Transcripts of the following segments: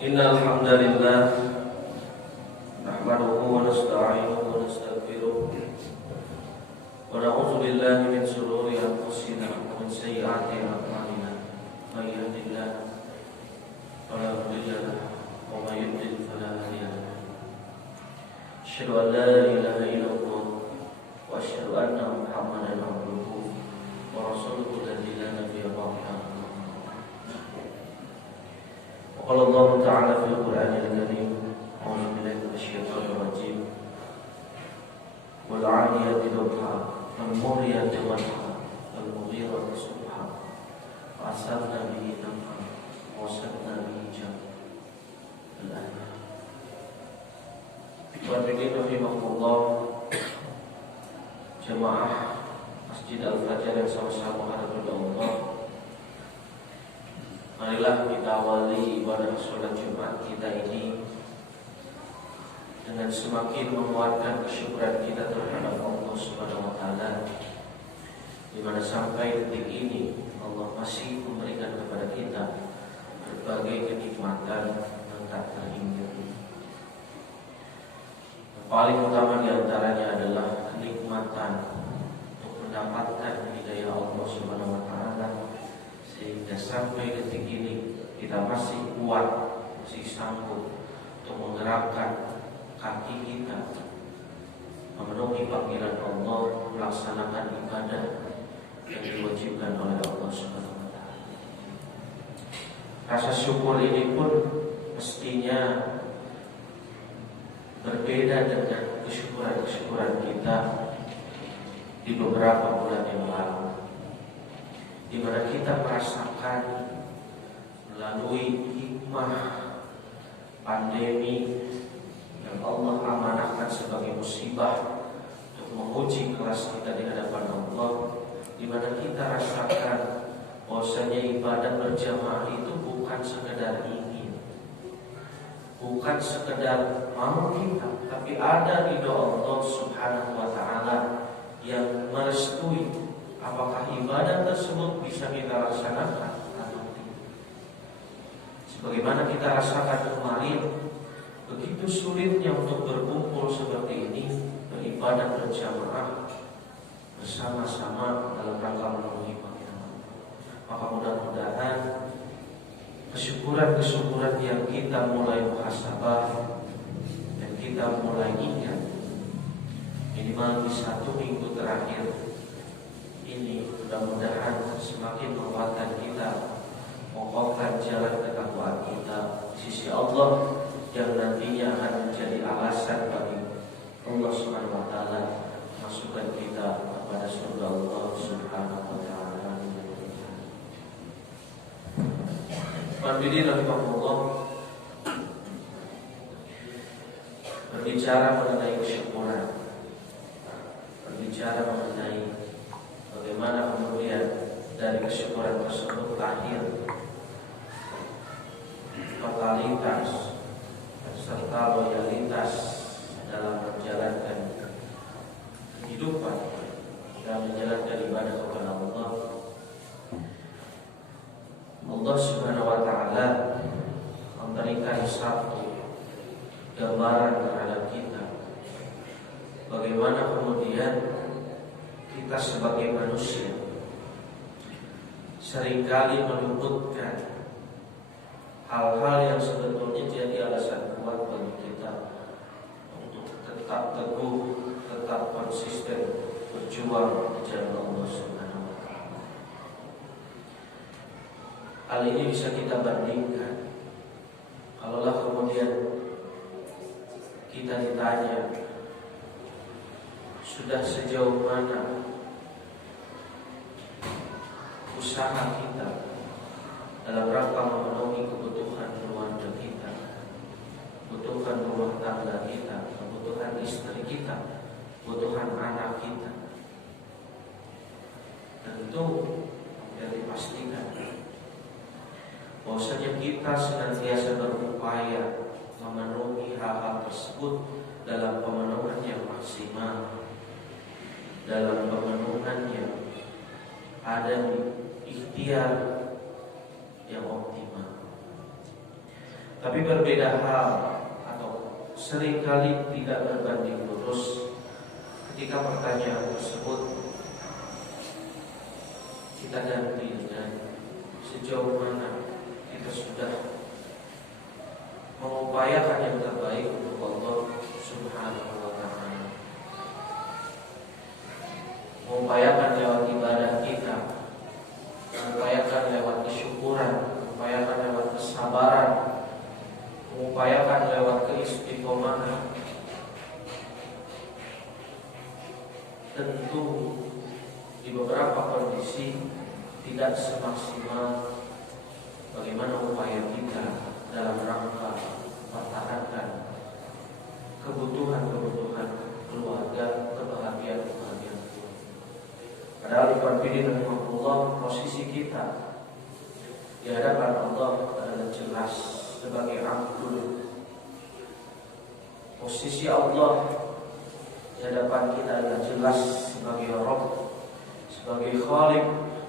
Innal hamdalillah nahmaduhu wa nasta'inuhu wa nastaghfiruh wa na'udzu billahi min shururi anfusina wa min sayyiati a'malina. May yahdihillahu fala mudilla lahu wa may yudlil fala hadiya lahu. Asyhadu an la ilaha illallah wa asyhadu anna Muhammadan abduhu wa rasuluhu alladzi la nabiyya ba'dahu. Qala Allah Ta'ala fil Qur'anil Karim, a'udzu billahi minasyaitonir rajim. Wal 'adiyati dhabha, wal muriyati qadha, wal mughirati subha, wa asarna bihi nafha, wa wasatna bihi jam'a. Al-ayat. Ikhwani rahimahullah, jemaah Masjid Al-Fajar yang sama-sama menghadap Allah. Marilah kita awali ibadah sholat Jumat kita ini dengan semakin menguatkan kesyukuran kita terhadap Allah Subhanahu wa Ta'ala, di mana sampai detik ini Allah masih memberikan kepada kita berbagai kenikmatan yang tak terhingga. Yang paling utama di antaranya adalah kenikmatan untuk mendapatkan hidayah Allah Subhanahu wa Ta'ala, sehingga sampai detik ini kita masih kuat, masih sanggup untuk menggerakkan kaki kita memenuhi panggilan Allah, melaksanakan ibadah yang diwajibkan oleh Allah Subhanahu wa Ta'ala. Rasa syukur ini pun mestinya berbeda dengan kesyukuran kita di beberapa bulan yang lalu, di mana kita merasakan melalui hikmah pandemi yang Allah amanahkan sebagai musibah untuk menguji kelas kita di hadapan Allah, di mana kita rasakan bahwasanya ibadah berjamaah itu bukan sekedar ingin, bukan sekedar mau kita, tapi ada ridho Allah Subhanahu wa Ta'ala yang merestui apakah ibadah tersebut bisa kita laksanakan atau tidak. Sebagaimana kita rasakan kemarin, begitu sulitnya untuk berkumpul seperti ini, beribadah berjamaah bersama-sama dalam rangka memenuhi panggilan Allah. Maka mudah-mudahan kesyukuran yang kita mulai muhasabah dan kita mulai ingat minimal di 1 minggu terakhir ini, mudah-mudahan semakin menguatkan kita, mengokohkan jalan ketakwaan kita di sisi Allah, yang nantinya akan menjadi alasan bagi Allah Subhanahu wa Ta'ala masukkan kita kepada surga Allah Subhanahu wa Ta'ala. Hadirin rahimahullah, berbicara mengenai kesyukuran, berbicara mengenai bagaimana kemudian dari kesyukuran tersebut lahir totalitas serta loyalitas dalam menjalankan kehidupan dan menjalankan ibadah kepada Allah. Allah Subhanahu wa Ta'ala memberikan satu gambaran terhadap kita bagaimana kemudian kita sebagai manusia seringkali meluputkan hal-hal yang sebetulnya jadi alasan kuat bagi kita untuk tetap teguh, tetap konsisten berjuang di jalan Allah Subhanahu wa Ta'ala. Hal ini bisa kita bandingkan, kalaulah kemudian kita ditanya sudah sejauh mana usaha kita dalam rangka memenuhi kebutuhan keluarga kita, kebutuhan rumah tangga kita, kebutuhan istri kita, kebutuhan anak kita. Tentu yang dipastikan bahwasanya kita senantiasa berupaya memenuhi hal-hal tersebut dalam pemenuhan yang maksimal, dalam pemenuhan yang ada di ikhtiar yang optimal. Tapi berbeda hal atau seringkali tidak berbanding lurus ketika pertanyaan tersebut kita ganti dengan sejauh mana kita sudah mengupayakan yang terbaik untuk Allah Subhanahu wa ta'ala, mengupayakan lewat ibadah kita, mengupayakan lewat kesyukuran, mengupayakan lewat kesabaran, mengupayakan lewat keistiqomahan. Tentu di beberapa kondisi tidak semaksimal bagaimana upaya kita dalam rangka mempertahankan kebutuhan keluarga, kebahagiaan keluarga. Padahal Ikhwan Fillah rahimahullah, posisi kita di hadapan Allah adalah jelas sebagai Abdul. Posisi Allah di hadapan kita adalah jelas sebagai Rabb, sebagai Khalik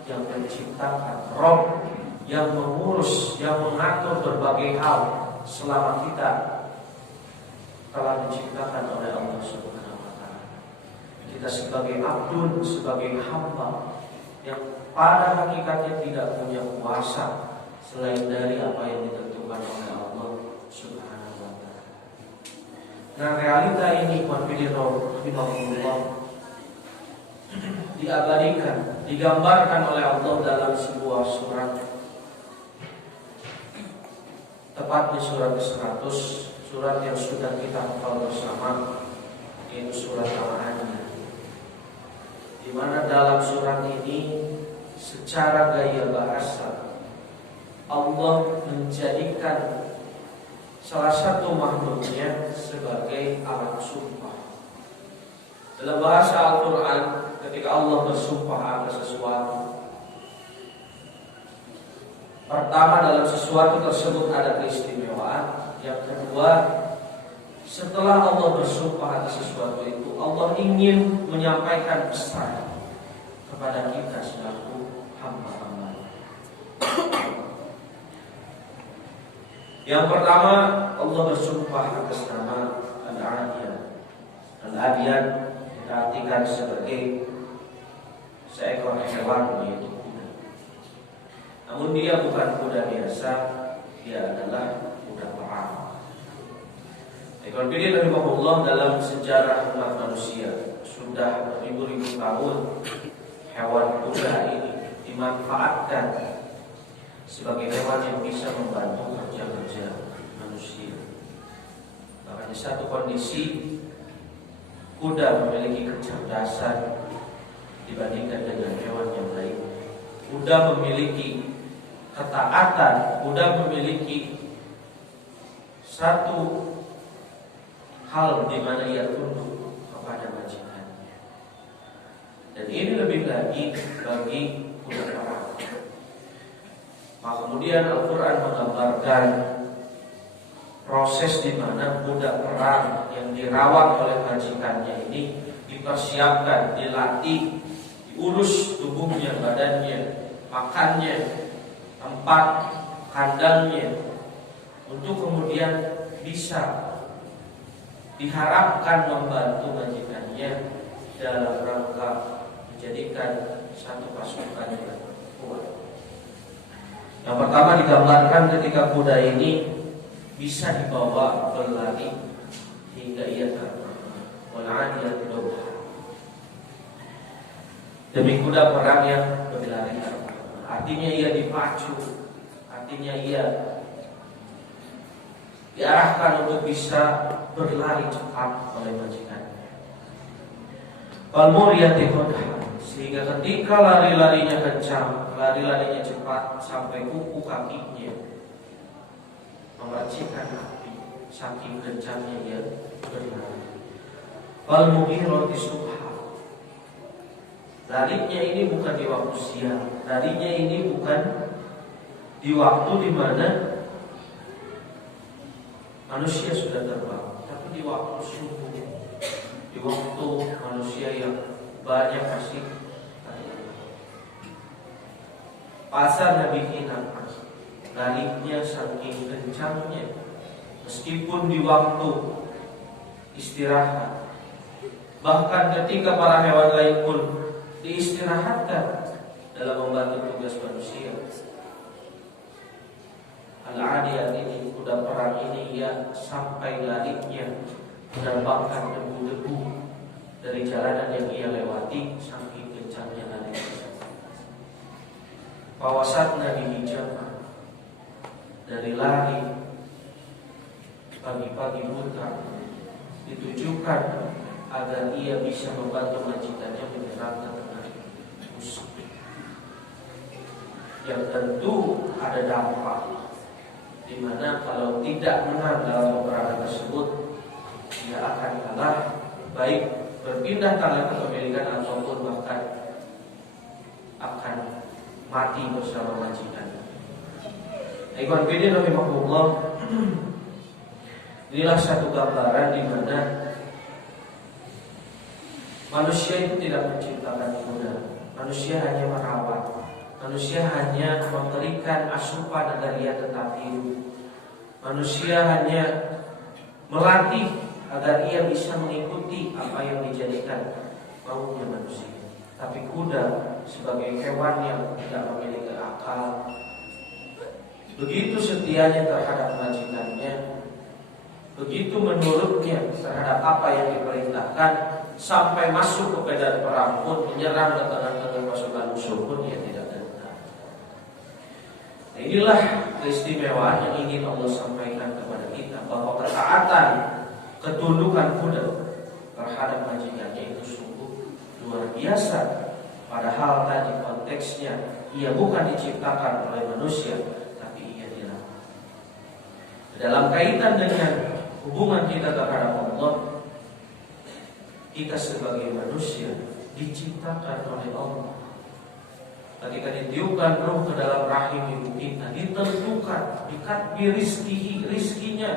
yang menciptakan, Rabb yang mengurus, yang mengatur berbagai hal selama kita telah diciptakan oleh Allah Subhanahu wa ta'ala. Kita sebagai Abdul, sebagai hamba yang pada hakikatnya tidak punya kuasa selain dari apa yang ditentukan oleh Allah Subhanahu wa ta'ala. Nah, realita ini rahimahullah diabadikan, digambarkan oleh Allah dalam sebuah surat, tepatnya surat ke-100, surat yang sudah kita hafal bersama, yaitu surat Al-An'am, di mana dalam surat ini secara gaya bahasa Allah menjadikan salah satu makhluknya sebagai alat sumpah. Dalam bahasa Al-Quran, ketika Allah bersumpah atas sesuatu, pertama, dalam sesuatu tersebut ada keistimewaan. Yang kedua, setelah Allah bersumpah atas sesuatu itu, Allah ingin menyampaikan pesan kepada kita selaku hamba-hamba. Yang pertama, Allah bersumpah atas nama Al-Adiyat. Al-Adiyat kita artikan sebagai seekor hewan, yaitu kuda. Namun dia bukan kuda biasa, dia adalah kuda perang. Ikhwan fillah rahimahullah, dalam sejarah umat manusia sudah beribu-ribu tahun hewan kuda ini dimanfaatkan sebagai hewan yang bisa membantu kerja-kerja manusia. Bahkan di satu kondisi kuda memiliki kecerdasan dibandingkan dengan hewan yang lain. Kuda memiliki ketaatan, kuda memiliki satu hal di mana ia tunduk kepada majikannya. Dan ini lebih lagi bagi kuda perang. Maka kemudian Al-Quran menggambarkan proses di mana kuda perang yang dirawat oleh majikannya ini dipersiapkan, dilatih, diurus tubuhnya, badannya, makannya, tempat kandangnya, untuk kemudian bisa diharapkan membantu majikannya dalam rangka menjadikan satu pasukan yang kuat. Yang pertama digambarkan ketika kuda ini bisa dibawa berlari hingga ia terbang. Wal-'adiyat dhabha. Demi kuda perang yang berlari terbang. Artinya ia dipacu, artinya ia diarahkan untuk bisa berlari cepat oleh majikannya. Wal-muriyati qadha, sehingga ketika lari-larinya kencang, lari-larinya cepat sampai kuku kakinya memercikkan api, saking kencangnya dia berlari. Wal-mughirati subha, larinya ini bukan di waktu siang, larinya ini bukan di waktu di mana manusia sudah terbang, tapi di waktu subuh, di waktu manusia yang banyak masih pasar Nabi Kinam, larinya saking kencangnya, meskipun di waktu istirahat. Bahkan ketika para hewan lain pun diistirahatkan dalam membantu tugas manusia. Al-Adiyat ini, kuda perang ini, ia sampai larinya menerbangkan debu-debu dari jalanan yang ia lewati, saking kencangnya lari. Pawasatna dihijabah, dari lari pagi-pagi buta, ditujukan agar ia bisa membantu majikannya menyerang tengah musuh, yang tentu ada dampak, dimana kalau tidak menang dalam peperangan tersebut, dia akan kalah, baik berpindah tangan kepemilikan ataupun bahkan akan mati bersama majikan. Ikhwan fillah rahimahullah, inilah satu gambaran di mana manusia itu tidak menciptakan kuda. Manusia hanya merawat. Manusia hanya memberikan asupan agar ia tetap hidup. Manusia hanya melatih agar ia bisa mengikuti apa yang dijadikan maunya manusia. Tapi kuda sebagai hewan yang tidak memiliki akal, begitu setianya terhadap majikannya, begitu menurutnya terhadap apa yang diperintahkan, sampai masuk ke medan perang pun, menyerang ke tengah-tengah pasukan musuh pun ia tidak gentar. Nah, inilah keistimewaan yang ingin Allah sampaikan kepada kita, bahwa ketaatan, ketundukan kuda terhadap majikannya itu sungguh luar biasa. Padahal tadi konteksnya ia bukan diciptakan oleh manusia, tapi ia dilakukan. Dalam kaitan dengan hubungan kita terhadap Allah, kita sebagai manusia diciptakan oleh Allah. Ketika ditiupkan roh ke dalam rahim ibu kita, ditentukan, dikatbi rizkinya,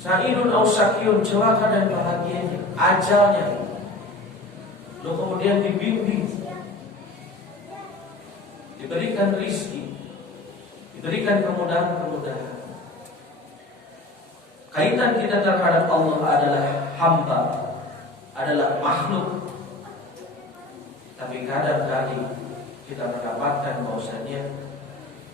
sa'idun au syaqiyun, celaka dan bahagianya, ajalnya. Lalu kemudian dibimbing, diberikan rizki, diberikan kemudahan-kemudahan. Kaitan kita terhadap Allah adalah hamba, adalah makhluk. Tapi kadang-kali kita mendapatkan bahwasanya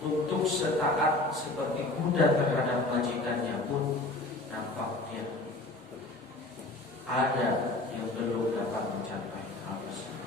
untuk setaat seperti kuda terhadap majikannya pun nampaknya ada yang belum dapat mencapai hal tersebut.